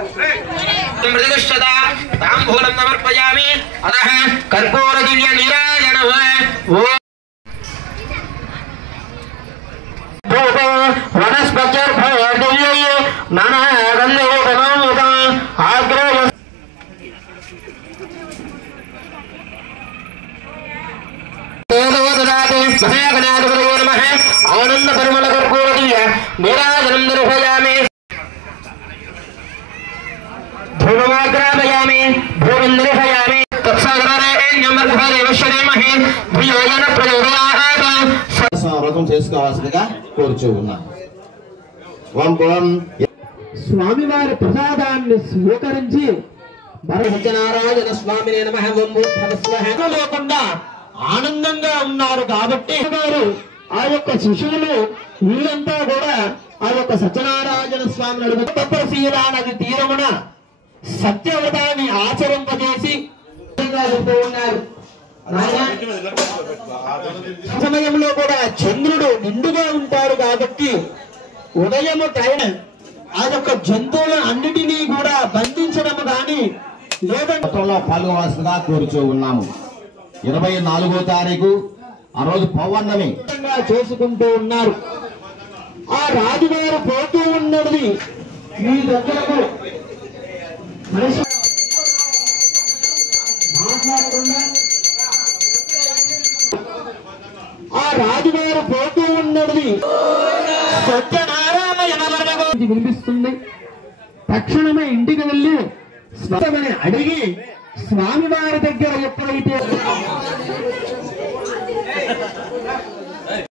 मृदुष्टदा तांबूलं समर्पयामि अतः कर्पूरदिव्य नीराजनम् वनस्पतिर्भवदिव्यै नानागन्धोपगमोदं आग्रह महागणाधिपतये नमः आनंद परिमल कर्पूरदिव्य नीराजनं दर्शयामि धूममाग्रापयामि भूमिन्दर्शयामि तत्सागरेण्यमर्भदेवश्वरेमहे धियोयन प्रचोदयात् వ్రతం చేసుకోవాల్సిందిగా కోరుచూ ఉన్నాను. స్వామివారి ప్రసాదాన్ని స్వీకరించి సత్యనారాయణ స్వామినే నమః లేకుండా ఆనందంగా ఉన్నారు కాబట్టి వారు ఆ యొక్క శిష్యులు వీళ్ళంతా కూడా ఆ యొక్క సత్యనారాయణ స్వామిని అడుగుతూ నది తీరమున సత్యవ్రతాన్ని ఆచరింపజేసి ఉన్నారు. సమయంలో కూడా చంద్రుడు నిండుగా ఉంటాడు కాబట్టి ఉదయము టైం ఆ యొక్క జంతువుల అన్నిటినీ కూడా బంధించడం కానీ లేదంటే పాల్గొవాల్సిందిగా కోరుచూ ఉన్నాము. 24వ తారీఖు ఆ రోజు పౌర్ణమి చేసుకుంటూ ఉన్నారు. ఆ రాజుగారు పోతూ ఉన్నది మీ దగ్గరకు మనిషి మాట్లాడకుండా ఆ రాజుగారు పోతూ ఉన్నది సత్యనారాయణ వినిపిస్తుంది. తక్షణమే ఇంటికి వెళ్ళి స్వామిని అడిగి స్వామివారి దగ్గర ఎప్పుడైతే